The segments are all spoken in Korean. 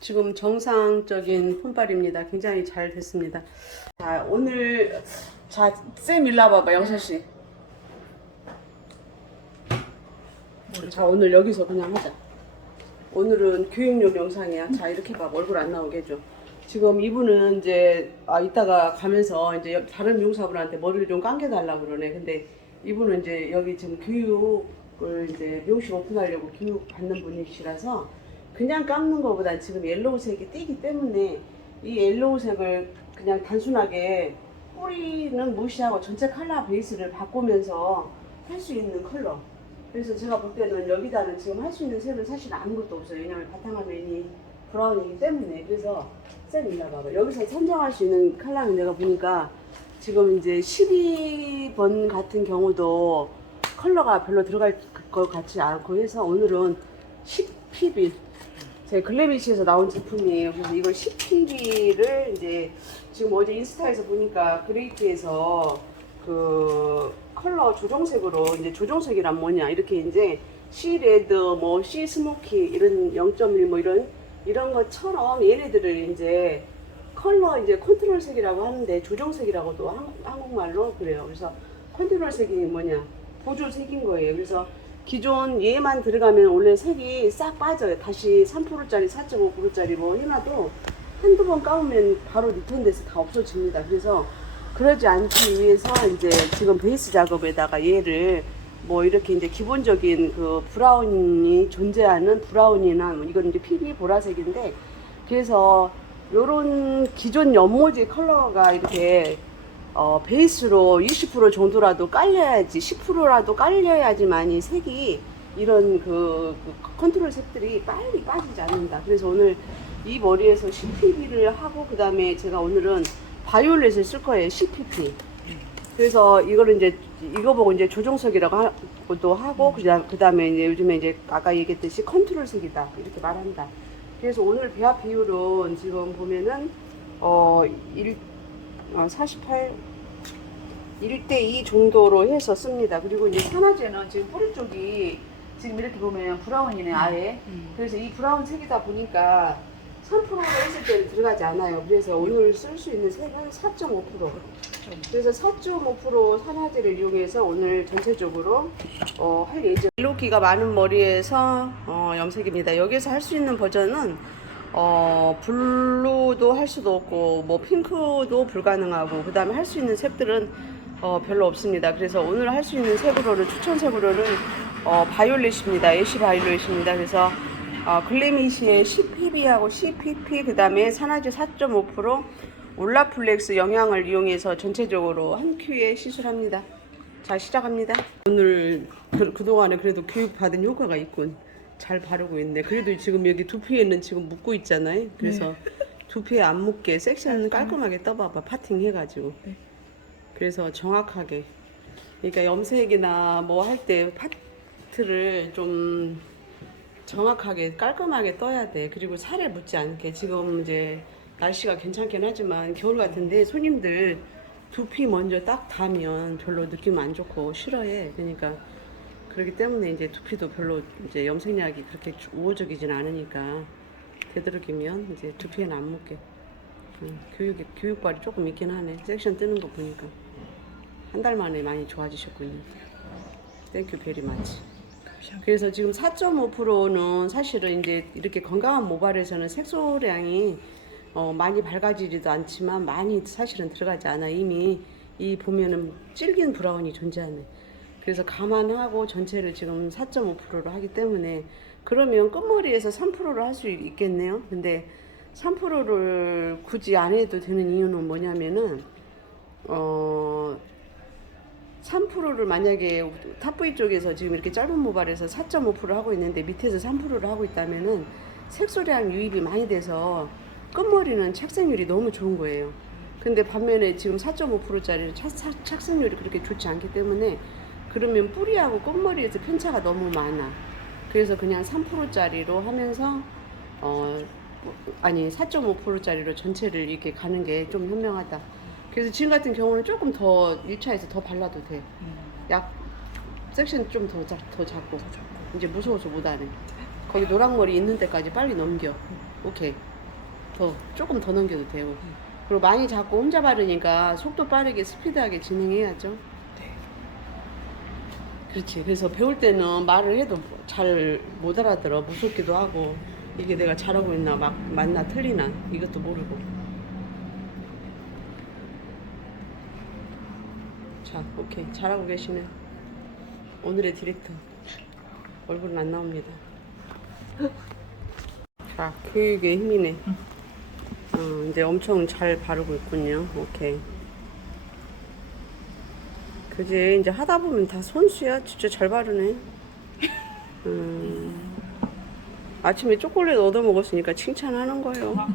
지금 정상적인 폰발입니다. 굉장히 잘 됐습니다. 자, 오늘 자, 쌤 일로 와봐봐, 영선 씨. 자, 오늘 여기서 그냥 하자. 오늘은 교육용 영상이야. 자, 이렇게 봐. 얼굴 안 나오게 해줘. 지금 이분은 이제, 아, 이따가 가면서 이제 여- 다른 용사분한테 머리를 좀 감겨달라고 그러네. 근데 이분은 이제 여기 지금 교육을 이제 미용실 오픈하려고 교육 받는 분이시라서 그냥 감는 것보다 지금 옐로우색이 띄기 때문에 이 옐로우색을 그냥 단순하게 뿌리는 무시하고 전체 컬러 베이스를 바꾸면서 할 수 있는 컬러. 그래서 제가 볼 때는 여기다는 지금 할 수 있는 색은 사실 아무것도 없어요. 왜냐면 바탕화면이 브라운이기 때문에. 그래서 쌤 일로 봐봐. 여기서 선정할 수 있는 컬러는 내가 보니까 지금 이제 12번 같은 경우도 컬러가 별로 들어갈 것 같지 않고 해서 오늘은 10PB 제 글래미시에서 나온 제품이에요. 그래서 이걸 10PB를 이제 지금 어제 인스타에서 보니까 그레이트에서 그 컬러 조정색으로 이제 조정색이란 뭐냐 이렇게 이제 C 레드 뭐 C 스모키 이런 0.1 뭐 이런 이런 것처럼 얘네들을 이제 컬러 이제 컨트롤 색이라고 하는데 조정색이라고도 한국, 한국말로 그래요. 그래서 컨트롤 색이 뭐냐 보조 색인 거예요. 그래서 기존 얘만 들어가면 원래 색이 싹 빠져요. 다시 3%짜리, 4.5%짜리 뭐 해놔도 한두 번 까우면 바로 리턴돼서 다 없어집니다. 그래서 그러지 않기 위해서 이제 지금 베이스 작업에다가 얘를 뭐 이렇게 이제 기본적인 그 브라운이 존재하는 브라운이나 뭐 이건 이제 PB 보라색인데 그래서 요런 기존 연모지 컬러가 이렇게 어, 베이스로 20% 정도라도 깔려야지 10%라도 깔려야지만 이 색이 이런 그, 그 컨트롤 색들이 빨리 빠지지 않는다. 그래서 오늘 이 머리에서 CPB를 하고 그 다음에 제가 오늘은 바이올렛을 쓸 거예요. CPP. 그래서 이거를 이제 이거 보고 이제 조정석이라고 하고도 하고 그다음 그다음에 이제 요즘에 이제 아까 얘기했듯이 컨트롤 색이다 이렇게 말한다. 그래서 오늘 배합 비율은 지금 보면은 어 1, 어, 48 1대2 정도로 해서 씁니다. 그리고 이제 산화제는 지금 뿌리 쪽이 지금 이렇게 보면 브라운이네 아예. 그래서 이 브라운 색이다 보니까 3%로 했을 때는 들어가지 않아요. 그래서 오늘 쓸 수 있는 색은 4.5%. 그래서 4.5% 산화제를 이용해서 오늘 전체적으로 어, 할 예정. 일로기가 많은 머리에서 어, 염색입니다. 여기서 할 수 있는 버전은 어, 블루도 할 수도 없고 뭐 핑크도 불가능하고 그 다음에 할 수 있는 색들은 어, 별로 없습니다. 그래서 오늘 할 수 있는 색으로는 추천 색으로는 어, 바이올렛입니다. 애쉬 바이올렛입니다. 그래서 어, 글래미시의 CPB하고 CPP 그 다음에 산화제 4.5% 올라플렉스 영양을 이용해서 전체적으로 한 큐에 시술합니다. 자 시작합니다. 오늘 그, 그동안에 그래도 교육받은 효과가 있군. 잘 바르고 있네. 그래도 지금 여기 두피에는 지금 묻고 있잖아요. 그래서 두피에 안 묻게 섹션 깔끔하게 떠봐봐. 파팅 해가지고. 그래서 정확하게. 그러니까 염색이나 뭐 할 때 파트를 좀 정확하게 깔끔하게 떠야 돼. 그리고 살에 묻지 않게. 지금 이제 날씨가 괜찮긴 하지만 겨울 같은데 손님들 두피 먼저 딱 닿으면 별로 느낌 안 좋고 싫어해. 그러니까 그렇기 때문에 이제 두피도 별로 이제 염색약이 그렇게 주- 우호적이진 않으니까 되도록이면 이제 두피에는 안 묻게. 응, 교육이 교육발이 조금 있긴 하네. 섹션 뜨는 거 보니까 한 달 만에 많이 좋아지셨군요. 땡큐 베리 마치. 그래서 지금 4.5%는 사실은 이제 이렇게 건강한 모발에서는 색소량이 어, 많이 밝아지지도 않지만 많이 사실은 들어가지 않아 이미 이 보면은 질긴 브라운이 존재하네. 그래서 감안하고 전체를 지금 4.5%로 하기 때문에 그러면 끝머리에서 3%를 할 수 있겠네요. 근데 3%를 굳이 안 해도 되는 이유는 뭐냐면은 어 3%를 만약에 탑부위 쪽에서 지금 이렇게 짧은 모발에서 4.5% 하고 있는데 밑에서 3%를 하고 있다면은 색소량 유입이 많이 돼서 끝머리는 착색률이 너무 좋은 거예요. 근데 반면에 지금 4.5%짜리는 착색률이 그렇게 좋지 않기 때문에 그러면 뿌리하고 끝머리에서 편차가 너무 많아. 그래서 그냥 3%짜리로 하면서 어 아니 4.5%짜리로 전체를 이렇게 가는 게 좀 현명하다. 그래서 지금 같은 경우는 조금 더 1차에서 더 발라도 돼. 약 섹션 좀더더 잡고. 이제 무서워서 못 하네. 거기 노랑머리 있는 데까지 빨리 넘겨. 오케이. 더 조금 더 넘겨도 되고 그리고 많이 잡고 혼자 바르니까 속도 빠르게 스피드하게 진행해야죠. 네. 그렇지. 그래서 배울 때는 말을 해도 잘 못 알아들어 무섭기도 하고 이게 내가 잘하고 있나 막 맞나 틀리나 이것도 모르고. 자, 오케이 잘하고 계시네. 오늘의 디렉터 얼굴은 안 나옵니다. 자, 교육의 힘이네. 어, 이제 엄청 잘 바르고 있군요. 오케이. 그지 이제 하다 보면 다 손수야. 진짜 잘 바르네. 음, 아침에 초콜릿 얻어 먹었으니까 칭찬하는 거예요.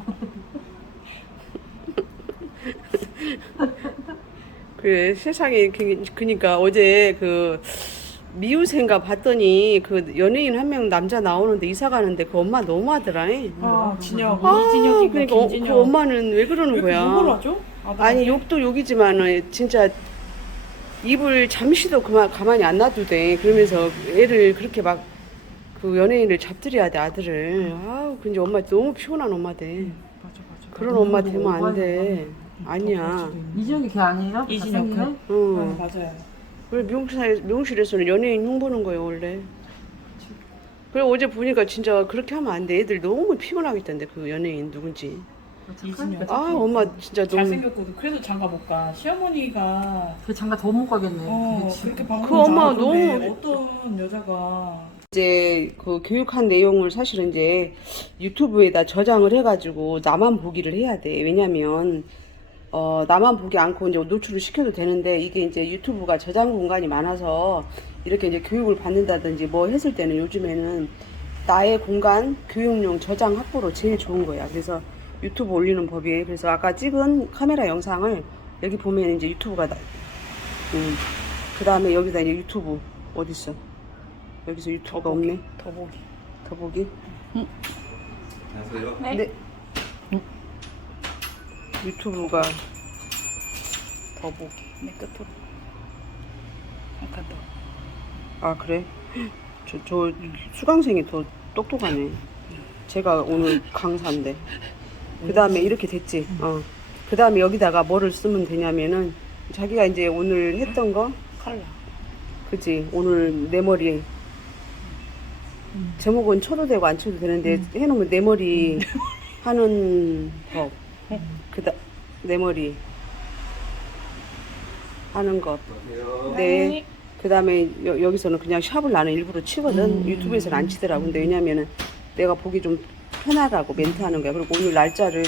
그래 세상에 그- 그니까 어제 그 미우새인가 봤더니 그 연예인 한 명 남자 나오는데 이사 가는데 그 엄마 너무하더라. 아 진혁 아, 이진혁인가 그러니까 어, 그 엄마는 왜왜 그러는 이렇게 거야? 욕을 하죠? 아들한테? 아니 욕도 욕이지만은 진짜 입을 잠시도 그만 가만히 안 놔두대. 그러면서 애를 그렇게 막 그 연예인을 잡들여야 돼 아들을. 아우 근데 엄마 너무 피곤한 엄마대. 맞아 맞아 그런 엄마 되면 안 돼. 아니야. 이진혁이 걔 아니에요? 이진혁 그? 응. 아, 맞아요 그래 미용실 미용실에서는 연예인 흉보는 거예요 원래. 그래 어제 보니까 진짜 그렇게 하면 안 돼. 애들 너무 피곤하겠던데 그 연예인 누군지. 이진혁 아 엄마 진짜 너무. 잘생겼거든 그래도 장가 못 가 시어머니가 걔 장가 더 못 가겠네. 어 그치. 그렇게 그 엄마 너무- 어떤 여자가 이제 그 교육한 내용을 사실은 이제 유튜브에다 저장을 해가지고 나만 보기를 해야 돼. 왜냐면 어 나만 보기 않고 이제 노출을 시켜도 되는데 이게 이제 유튜브가 저장 공간이 많아서 이렇게 이제 교육을 받는다든지 뭐 했을 때는 요즘에는 나의 공간 교육용 저장 확보로 제일 좋은 거야. 그래서 유튜브 올리는 법이에요. 그래서 아까 찍은 카메라 영상을 여기 보면 이제 유튜브가 나, 음, 그 다음에 여기다 이제 유튜브 어디 있어? 여기서 유튜브가 없네. 더보기 더보기. 안녕하세요. 네. 유튜브가 더보기 내 끝으로 한칸더아 그래? 저, 저 수강생이 더 똑똑하네. 제가 오늘 강사인데. 그 다음에 이렇게 됐지. 어. 그 다음에 여기다가 뭐를 쓰면 되냐면은 자기가 이제 오늘 했던 거, 칼라 그지? 오늘 내 머리. 제목은 쳐도 되고 안 쳐도 되는데 해놓으면 내 머리 하는 법. 그다 내 머리 하는 것. 네. 그 다음에 여기서는 그냥 샵을 나는 일부러 치거든. 유튜브에서는 안 치더라고. 근데 왜냐면은 내가 보기 좀 편하다고 멘트 하는 거야. 그리고 오늘 날짜를,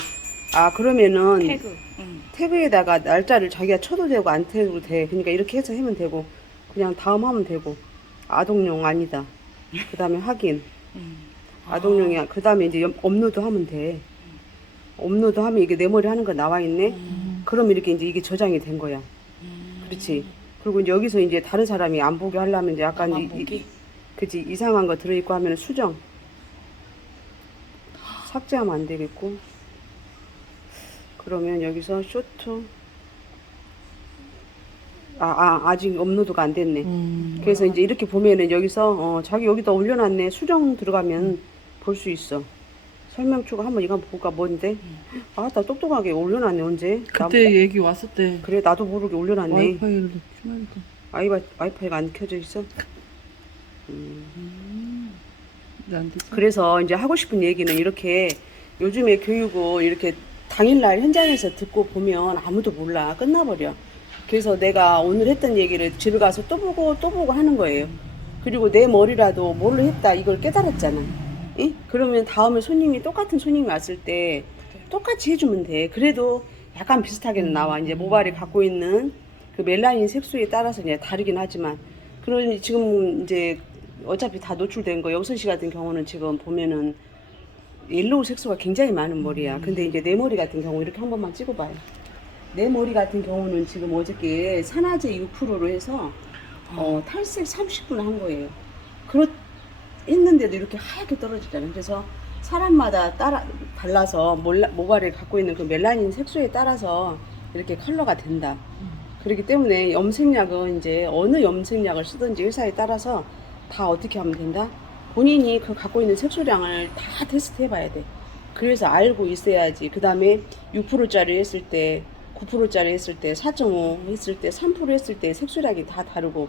아, 그러면은 태그 응. 태그에다가 날짜를 자기가 쳐도 되고 안 쳐도 돼. 그러니까 이렇게 해서 하면 되고, 그냥 다음 하면 되고. 아동용 아니다. 그 다음에 확인. 응. 아동용이야. 그 다음에 이제 업- 업로드 하면 돼. 업로드 하면 이게 내 머리 하는 거 나와 있네. 그럼 이렇게 이제 이게 저장이 된 거야. 그렇지. 그리고 이제 여기서 이제 다른 사람이 안 보게 하려면 이제 약간 이, 이, 그치 이상한 거 들어있고 하면 수정 삭제하면 안 되겠고. 그러면 여기서 쇼트. 아, 아 아직 업로드가 안 됐네. 음. 그래서 이제 이렇게 보면은 여기서 어, 자기 여기다 올려놨네. 수정 들어가면 볼 수 있어. 설명초가 한번 이거 한번 볼까? 뭔데? 아나 똑똑하게 올려놨네 언제? 나- 그때 얘기 왔을 때. 그래 나도 모르게 올려놨네. 와이파이를 해도 아이바, 와이파이가 안 켜져 있어? 안 되지. 그래서 이제 하고 싶은 얘기는 이렇게 요즘에 교육을 이렇게 당일날 현장에서 듣고 보면 아무도 몰라. 끝나버려. 그래서 내가 오늘 했던 얘기를 집에 가서 또 보고 또 보고 하는 거예요. 그리고 내 머리라도 뭘 했다 이걸 깨달았잖아. 응? 그러면 다음에 손님이 똑같은 손님이 왔을 때 똑같이 해주면 돼. 그래도 약간 비슷하게는 나와. 이제 모발이 갖고 있는 그 멜라닌 색소에 따라서 이제 다르긴 하지만. 그러니 지금 이제 어차피 다 노출된 거 영선 씨 같은 경우는 지금 보면은 옐로우 색소가 굉장히 많은 머리야. 근데 이제 내 머리 같은 경우 이렇게 한 번만 찍어봐요. 내 머리 같은 경우는 지금 어저께 산화제 6%로 해서 어, 탈색 30분 한 거예요. 그렇 했는데도 이렇게 하얗게 떨어지잖아요. 그래서 사람마다 따라 달라서 몰라, 모발을 갖고 있는 그 멜라닌 색소에 따라서 이렇게 컬러가 된다. 그렇기 때문에 염색약은 이제 어느 염색약을 쓰든지 회사에 따라서 다 어떻게 하면 된다? 본인이 그 갖고 있는 색소량을 다 테스트 해 봐야 돼. 그래서 알고 있어야지. 그 다음에 6%짜리 했을 때, 9%짜리 했을 때, 4.5 했을 때, 3% 했을 때 색소량이 다 다르고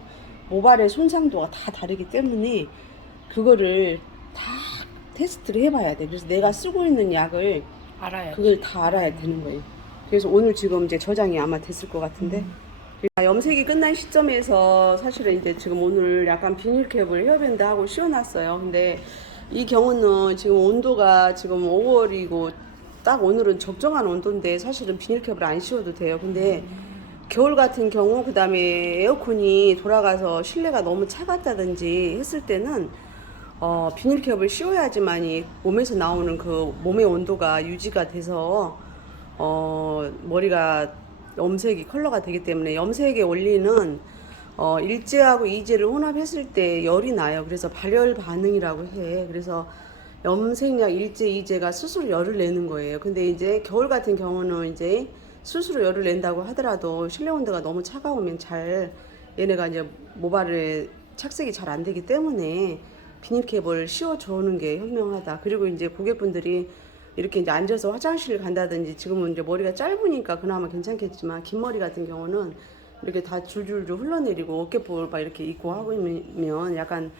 모발의 손상도가 다 다르기 때문에 그거를 다 테스트를 해봐야 돼. 그래서 내가 쓰고 있는 약을 알아야 돼. 그걸 다 알아야 되는 거예요. 그래서 오늘 지금 이제 저장이 아마 됐을 것 같은데. 아, 염색이 끝난 시점에서 사실은 이제 지금 오늘 약간 비닐캡을 헤어밴드 하고 씌워놨어요. 근데 이 경우는 지금 온도가 지금 5월이고 딱 오늘은 적정한 온도인데 사실은 비닐캡을 안 씌워도 돼요. 근데 겨울 같은 경우 그 다음에 에어컨이 돌아가서 실내가 너무 차갑다든지 했을 때는 어, 비닐캡을 씌워야지만이 몸에서 나오는 그 몸의 온도가 유지가 돼서 어, 머리가 염색이 컬러가 되기 때문에 염색의 원리는 어, 일제하고 이제를 혼합했을 때 열이 나요. 그래서 발열 반응이라고 해. 그래서 염색약 일제 이제가 스스로 열을 내는 거예요. 근데 이제 겨울 같은 경우는 이제 스스로 열을 낸다고 하더라도 실내 온도가 너무 차가우면 잘 얘네가 이제 모발에 착색이 잘 안 되기 때문에 비닐캡을 씌워 주는 게 현명하다. 그리고 이제 고객분들이 이렇게 이제 앉아서 화장실 간다든지 지금은 이제 머리가 짧으니까 그나마 괜찮겠지만 긴 머리 같은 경우는 이렇게 다 줄줄줄 흘러내리고 어깨볼 막 이렇게 입고 하고 있으면 약간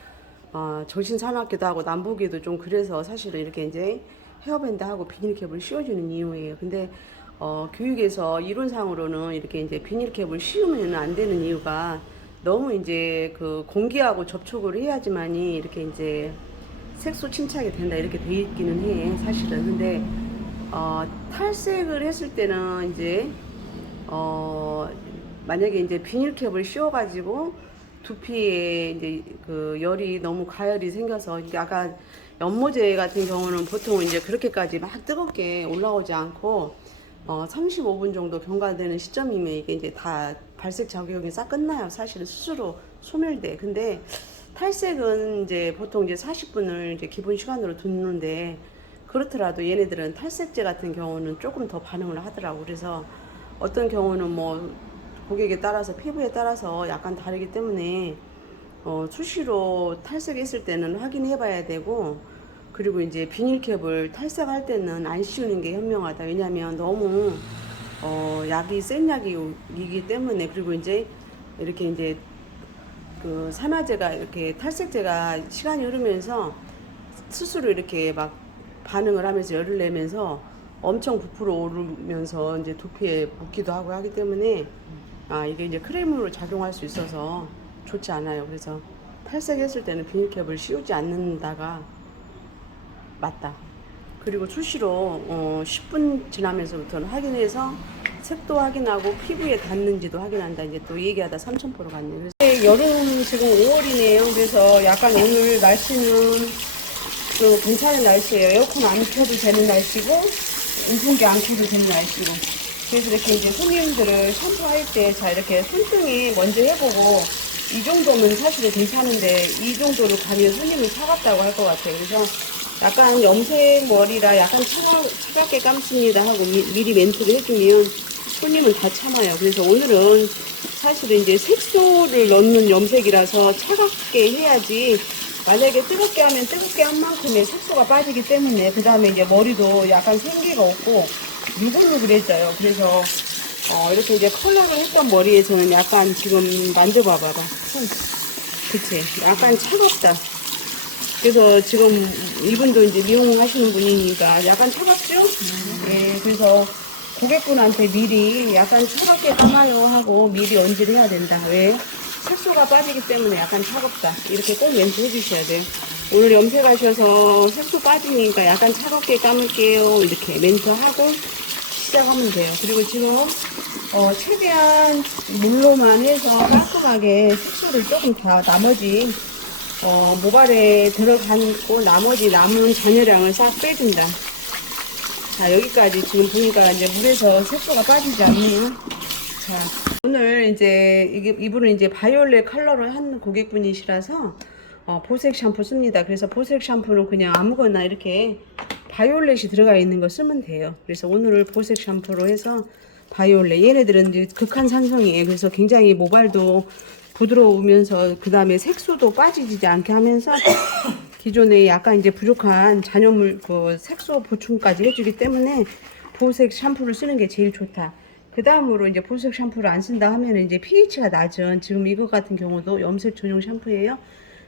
어, 정신 사납기도 하고 남보기도 좀 그래서 사실은 이렇게 이제 헤어밴드 하고 비닐캡을 씌워주는 이유예요. 근데 어, 교육에서 이론상으로는 이렇게 이제 비닐캡을 씌우면 안 되는 이유가 너무 이제 그 공기하고 접촉을 해야지만이 이렇게 이제 색소 침착이 된다 이렇게 돼 있기는 해 사실은 근데 어, 탈색을 했을 때는 이제 어, 만약에 이제 비닐캡을 씌워가지고 두피에 이제 그 열이 너무 가열이 생겨서 이게 약간 연모제 같은 경우는 보통 이제 그렇게까지 막 뜨겁게 올라오지 않고 어, 35분 정도 경과되는 시점이면 이게 이제 다 발색 작용이 싹 끝나요. 사실은 스스로 소멸돼. 근데 탈색은 이제 보통 이제 40분을 이제 기본 시간으로 두는데 그렇더라도 얘네들은 탈색제 같은 경우는 조금 더 반응을 하더라고. 그래서 어떤 경우는 뭐 고객에 따라서 피부에 따라서 약간 다르기 때문에 어, 수시로 탈색했을 때는 확인해 봐야 되고 그리고 이제 비닐캡을 탈색할 때는 안 씌우는 게 현명하다. 왜냐면 너무 어, 약이 센 약이기 때문에 그리고 이제 이렇게 이제 그 산화제가 이렇게 탈색제가 시간이 흐르면서 스스로 이렇게 막 반응을 하면서 열을 내면서 엄청 부풀어 오르면서 이제 두피에 묻기도 하고 하기 때문에 아 이게 이제 크림으로 작용할 수 있어서 좋지 않아요. 그래서 탈색했을 때는 비닐캡을 씌우지 않는다가 맞다. 그리고 수시로 어, 10분 지나면서부터는 확인해서 색도 확인하고 피부에 닿는지도 확인한다. 이제 또 얘기하다 3,000%로 갔네요. 그래서 여름 지금 5월이네요. 그래서 약간 오늘 날씨는 그 괜찮은 날씨예요. 에어컨 안 켜도 되는 날씨고 온풍기 안 켜도 되는 날씨고. 그래서 이렇게 이제 손님들을 샴푸할 때 자 이렇게 손등에 먼저 해보고 이 정도면 사실은 괜찮은데 이 정도로 가면 손님이 차갑다고 할 것 같아요. 그래서 약간 염색 머리라 약간 차가, 차갑게 감습니다 하고 미, 미리 멘트를 해주면 손님은 다 참아요. 그래서 오늘은 사실은 이제 색소를 넣는 염색이라서 차갑게 해야지 만약에 뜨겁게 하면 뜨겁게 한 만큼의 색소가 빠지기 때문에 그 다음에 이제 머리도 약간 생기가 없고 누글누글해져요. 그래서 어, 이렇게 이제 컬러를 했던 머리에서는 약간 지금 만져봐봐봐. 손. 그치? 약간 차갑다. 그래서 지금 이분도 이제 미용 하시는 분이니까 약간 차갑죠? 네, 그래서 고객분한테 미리 약간 차갑게 감아요 하고 미리 언질을 해야 된다. 왜? 색소가 빠지기 때문에 약간 차갑다. 이렇게 꼭 멘트 해주셔야 돼요. 오늘 염색하셔서 색소 빠지니까 약간 차갑게 감을게요. 이렇게 멘트 하고 시작하면 돼요. 그리고 지금 어, 최대한 물로만 해서 깔끔하게 색소를 조금 다 나머지 어, 모발에 들어가고 나머지 남은 잔여량을 싹 빼준다. 자, 여기까지 지금 보니까 이제 물에서 색소가 빠지지 않네요. 자, 오늘 이제 이게 이분은 이제 바이올렛 컬러를 한 고객분이시라서 어, 보색 샴푸 씁니다. 그래서 보색 샴푸는 그냥 아무거나 이렇게 바이올렛이 들어가 있는 거 쓰면 돼요. 그래서 오늘을 보색 샴푸로 해서 바이올렛 얘네들은 이제 극한 산성이에요. 그래서 굉장히 모발도 부드러우면서 그 다음에 색소도 빠지지 않게 하면서 기존에 약간 이제 부족한 잔여물 그 색소 보충까지 해주기 때문에 보색 샴푸를 쓰는 게 제일 좋다. 그 다음으로 이제 보색 샴푸를 안 쓴다 하면 이제 pH가 낮은 지금 이거 같은 경우도 염색 전용 샴푸예요.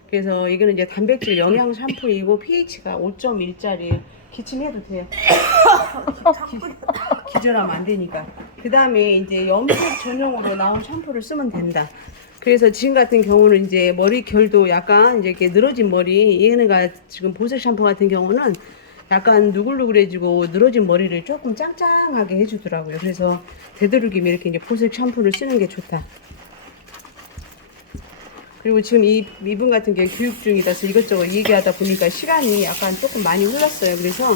그래서 이거는 이제 단백질 영양 샴푸이고 pH가 5.1짜리예요. 기침해도 돼요. 기, 기절하면 안 되니까. 그 다음에 이제 염색 전용으로 나온 샴푸를 쓰면 된다. 그래서 지금 같은 경우는 이제 머리 결도 약간 이제 이렇게 늘어진 머리, 얘네가 지금 보색 샴푸 같은 경우는 약간 누글누글해지고 늘어진 머리를 조금 짱짱하게 해주더라고요. 그래서 되도록이면 이렇게 이제 보색 샴푸를 쓰는 게 좋다. 그리고 지금 이 이분 같은 경우 교육 중이라서 이것저것 얘기하다 보니까 시간이 약간 조금 많이 흘렀어요. 그래서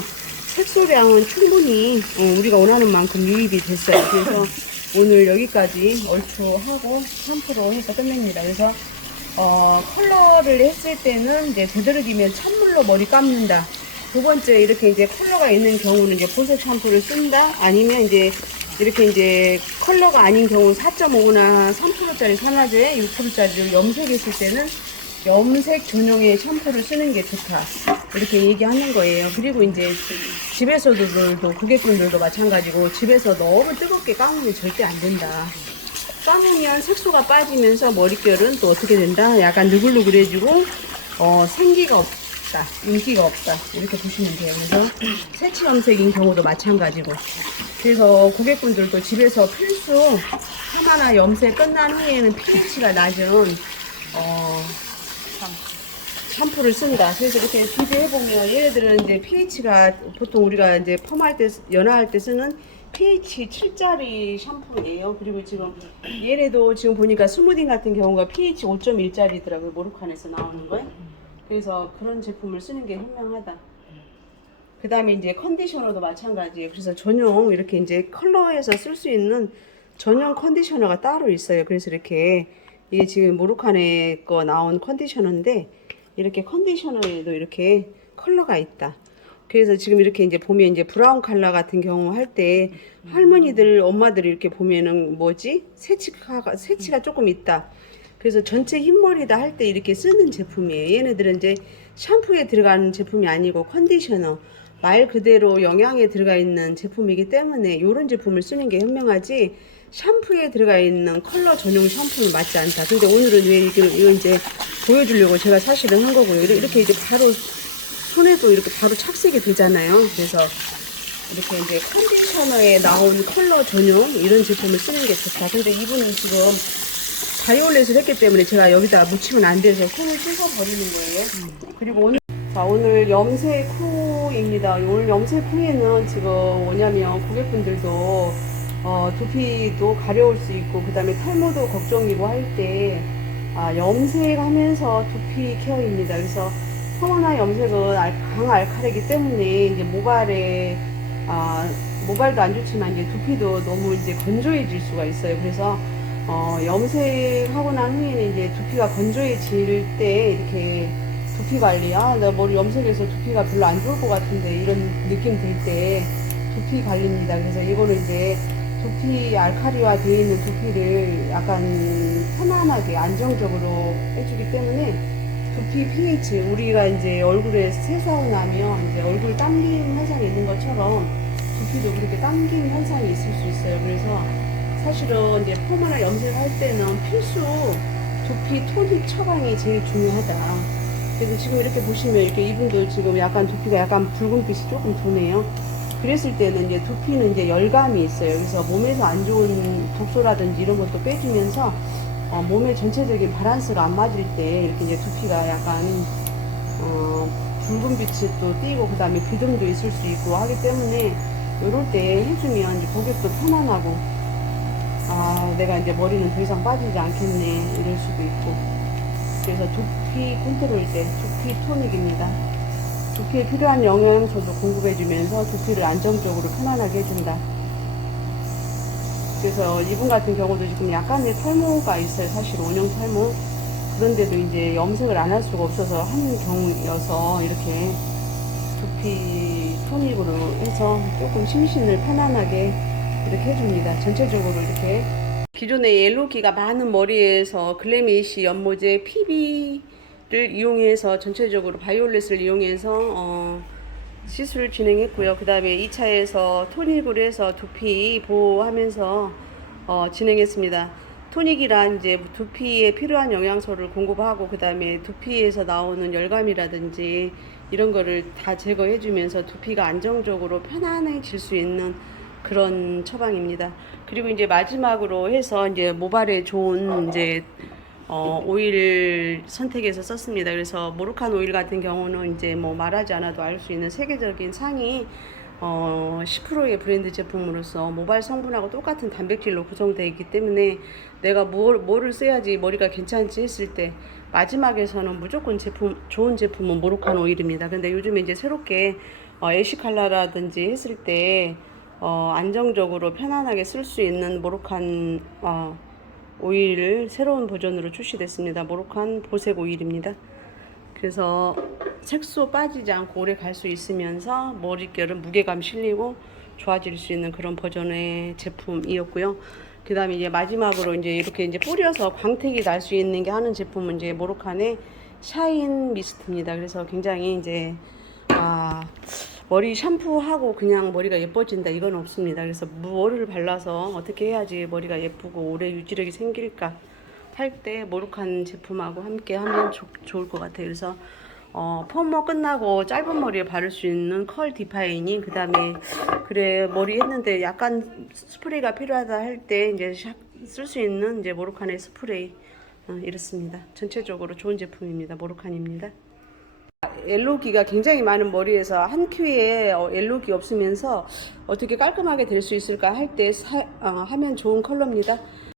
색소량은 충분히 어, 우리가 원하는 만큼 유입이 됐어요. 그래서 오늘 여기까지 얼추 하고 샴푸로 해서 끝냅니다. 그래서 어, 컬러를 했을 때는 이제 되도록이면 찬물로 머리 감는다. 두 번째 이렇게 이제 컬러가 있는 경우는 이제 보색 샴푸를 쓴다. 아니면 이제 이렇게 이제 컬러가 아닌 경우 4.5나 3%짜리 산화제 6%짜리를 염색했을 때는 염색 전용의 샴푸를 쓰는 게 좋다. 이렇게 얘기하는 거예요. 그리고 이제 집에서도 고객분들도 마찬가지고 집에서 너무 뜨겁게 감으면 절대 안 된다. 감으면 색소가 빠지면서 머릿결은 또 어떻게 된다? 약간 누글누글해지고 어, 생기가 없다. 인기가 없다. 이렇게 보시면 돼요. 그래서 새치 염색인 경우도 마찬가지고. 그래서 고객분들도 집에서 필수 하나나 염색 끝난 후에는 pH가 낮은 어, 샴푸를 쓴다. 그래서 이렇게 비교해 보면 얘네들은 이제 pH가 보통 우리가 이제 펌할 때, 연화할 때 쓰는 pH 7짜리 샴푸예요. 그리고 지금 얘네도 지금 보니까 스무딩 같은 경우가 pH 5.1짜리더라고요. 모르칸에서 나오는 거예요. 그래서 그런 제품을 쓰는 게 현명하다. 그 다음에 이제 컨디셔너도 마찬가지예요. 그래서 전용 이렇게 이제 컬러에서 쓸 수 있는 전용 컨디셔너가 따로 있어요. 그래서 이렇게 이게 지금 모르칸에 거 나온 컨디셔너인데 이렇게 컨디셔너에도 이렇게 컬러가 있다. 그래서 지금 이렇게 이제 보면 이제 브라운 컬러 같은 경우 할 때 할머니들 엄마들이 이렇게 보면은 뭐지 새치가 새치가 조금 있다. 그래서 전체 흰머리다 할 때 이렇게 쓰는 제품이에요. 얘네들은 이제 샴푸에 들어가는 제품이 아니고 컨디셔너 말 그대로 영양에 들어가 있는 제품이기 때문에 이런 제품을 쓰는 게 현명하지 샴푸에 들어가 있는 컬러 전용 샴푸는 맞지 않다. 근데 오늘은 왜 이거, 이거 이제 보여주려고 제가 사실은 한 거고요. 이렇게 이렇게 이제 바로 손에도 이렇게 바로 착색이 되잖아요. 그래서 이렇게 이제 컨디셔너에 나온 컬러 전용 이런 제품을 쓰는 게 좋다. 근데 이분은 지금 바이올렛을 했기 때문에 제가 여기다 묻히면 안 돼서 손을 씻어 버리는 거예요. 그리고 오늘 자 오늘 염색 후입니다. 오늘 염색 후에는 지금 뭐냐면 고객분들도 어, 두피도 가려울 수 있고 그 다음에 탈모도 걱정이고 할때 아, 염색하면서 두피 케어입니다. 그래서 혐오나 염색은 알- 강 알칼이기 때문에 이제 모발에 아, 모발도 안 좋지만 이제 두피도 너무 이제 건조해질 수가 있어요. 그래서 어, 염색하고 난 후에는 이제 두피가 건조해질 때 이렇게 두피 관리, 아, 나 머리 염색해서 두피가 별로 안 좋을 것 같은데 이런 느낌 들 때 두피 관리입니다. 그래서 이거는 이제 두피 알카리화 되어 있는 두피를 약간 편안하게 안정적으로 해주기 때문에 두피 pH 우리가 이제 얼굴에 세수하고 나면 이제 얼굴 당김 현상이 있는 것처럼 두피도 그렇게 당김 현상이 있을 수 있어요. 그래서 사실은 이제 펌이나 염색할 때는 필수 두피 토닉 처방이 제일 중요하다. 그래서 지금 이렇게 보시면 이렇게 이분도 지금 약간 두피가 약간 붉은빛이 조금 도네요. 그랬을 때는 이제 두피는 이제 열감이 있어요. 그래서 몸에서 안 좋은 독소라든지 이런 것도 빼주면서 어, 몸의 전체적인 바란스가 안 맞을 때 이렇게 이제 두피가 약간 어, 붉은 빛이 또 띄고 그 다음에 비듬도 있을 수 있고 하기 때문에 이럴 때 해주면 이제 고객도 편안하고 아 내가 이제 머리는 더 이상 빠지지 않겠네 이럴 수도 있고 그래서 두피 컨트롤 때 두피 토닉입니다. 두피에 필요한 영양소도 공급해주면서 두피를 안정적으로 편안하게 해준다. 그래서 이분 같은 경우도 지금 약간의 탈모가 있어요. 사실 원형 탈모. 그런데도 이제 염색을 안 할 수가 없어서 한 경우여서 이렇게 두피 토닉으로 해서 조금 심신을 편안하게 이렇게 해줍니다. 전체적으로 이렇게 기존에 옐로기가 많은 머리에서 글래미시 연모제 PB 이용해서 전체적으로 바이올렛을 이용해서 어, 시술을 진행했고요. 그 다음에 2차에서 토닉으로 해서 두피 보호하면서 어, 진행했습니다. 토닉이란 이제 두피에 필요한 영양소를 공급하고 그 다음에 두피에서 나오는 열감이라든지 이런 거를 다 제거해주면서 두피가 안정적으로 편안해질 수 있는 그런 처방입니다. 그리고 이제 마지막으로 해서 이제 모발에 좋은 이제 어, 오일 선택해서 썼습니다. 그래서 모로칸 오일 같은 경우는 이제 뭐 말하지 않아도 알 수 있는 세계적인 상위 어, 10%의 브랜드 제품으로서 모발 성분하고 똑같은 단백질로 구성되어 있기 때문에 내가 뭘, 뭐를 써야지 머리가 괜찮지 했을 때 마지막에서는 무조건 제품, 좋은 제품은 모로칸 오일입니다. 근데 요즘에 이제 새롭게 어, 애쉬 칼라라든지 했을 때 어, 안정적으로 편안하게 쓸 수 있는 모로칸 어, 오일을 새로운 버전으로 출시됐습니다. 모로칸 보색 오일입니다. 그래서 색소 빠지지 않고 오래 갈 수 있으면서 머릿결은 무게감 실리고 좋아질 수 있는 그런 버전의 제품이었고요. 그 다음에 이제 마지막으로 이제 이렇게 이제 뿌려서 광택이 날 수 있는 게 하는 제품은 이제 모로칸의 샤인 미스트입니다. 그래서 굉장히 이제 아 머리 샴푸하고 그냥 머리가 예뻐진다 이건 없습니다. 그래서 뭐를 발라서 어떻게 해야지 머리가 예쁘고 오래 유지력이 생길까 할 때 모로칸 제품하고 함께 하면 좋- 좋을 것 같아요. 그래서 어, 펌머 끝나고 짧은 머리에 바를 수 있는 컬 디파이닝 그 다음에 그래 머리 했는데 약간 스프레이가 필요하다 할 때 이제 쓸 수 있는 이제 모로칸의 스프레이 어, 이렇습니다. 전체적으로 좋은 제품입니다. 모로칸입니다. 엘로기가 굉장히 많은 머리에서 한 큐에 어, 엘로기 없으면서 어떻게 깔끔하게 될 수 있을까 할 때 하면 좋은 컬러입니다.